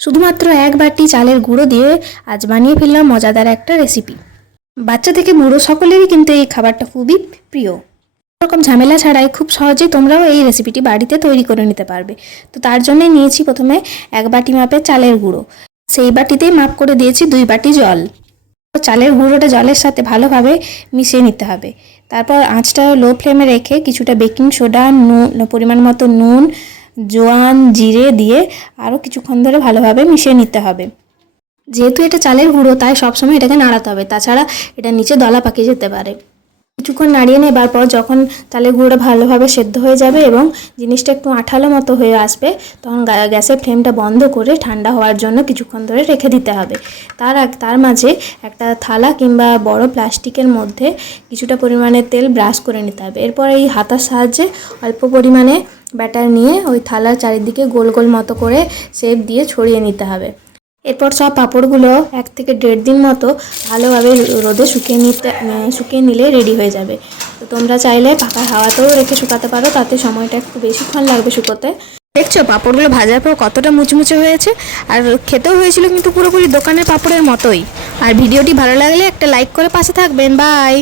শুধুমাত্র এক বাটি চালের গুঁড়ো দিয়ে আজ বানিয়ে ফেললাম মজাদার একটা রেসিপি। বাচ্চা থেকে বুড়ো সকলেরই কিন্তু এই খাবারটা খুবই প্রিয়। রকম ঝামেলা ছাড়াই খুব সহজেই তোমরাও এই রেসিপিটি বাড়িতে তৈরি করে নিতে পারবে। তো তার জন্য নিয়েছি প্রথমে এক বাটি মাপের চালের গুঁড়ো, সেই বাটিতেই মাপ করে দিয়েছি 2 বাটি জল। চালের গুঁড়োটা জলের সাথে ভালোভাবে মিশিয়ে নিতে হবে। তারপর আঁচটা লো ফ্লেমে রেখে কিছুটা বেকিং সোডা, নুন, পরিমাণ মতো নুন, জোয়ান, জিরে দিয়ে আরও কিছুক্ষণ ধরে ভালোভাবে মিশিয়ে নিতে হবে। যেহেতু এটা চালের গুঁড়ো তাই সবসময় এটাকে নাড়াতে হবে, তাছাড়া এটা নিচে দলা পাকিয়ে যেতে পারে। কিছুক্ষণ নাড়িয়ে নেবার পর যখন চালের গুঁড়োটা ভালোভাবে সেদ্ধ হয়ে যাবে এবং জিনিসটা একটু আঠালো মতো হয়ে আসবে, তখন গ্যাসের ফ্লেমটা বন্ধ করে ঠান্ডা হওয়ার জন্য কিছুক্ষণ ধরে রেখে দিতে হবে। তার মাঝে একটা থালা কিংবা বড় প্লাস্টিকের মধ্যে কিছুটা পরিমাণে তেল ব্রাশ করে নিতে হবে। এরপর এই হাতার সাহায্যে অল্প পরিমাণে ব্যাটার নিয়ে ওই থালার চারিদিকে গোল গোল মতো করে শেপ দিয়ে ছড়িয়ে নিতে হবে। এরপর সব পাঁপড়গুলো 1 থেকে 1.5 দিন মতো ভালোভাবে রোদে শুকিয়ে নিলে রেডি হয়ে যাবে। তো তোমরা চাইলে পাখার হাওয়াতেও রেখে শুকাতে পারো, তাতে সময়টা একটু বেশিক্ষণ লাগবে শুকোতে। দেখছো পাঁপড়গুলো ভাজার পর কতটা মুচমুচে হয়েছে, আর খেতেও হয়েছিল কিন্তু পুরোপুরি দোকানের পাঁপড়ের মতোই। আর ভিডিওটি ভালো লাগলে একটা লাইক করে পাশে থাকবেন। বাই।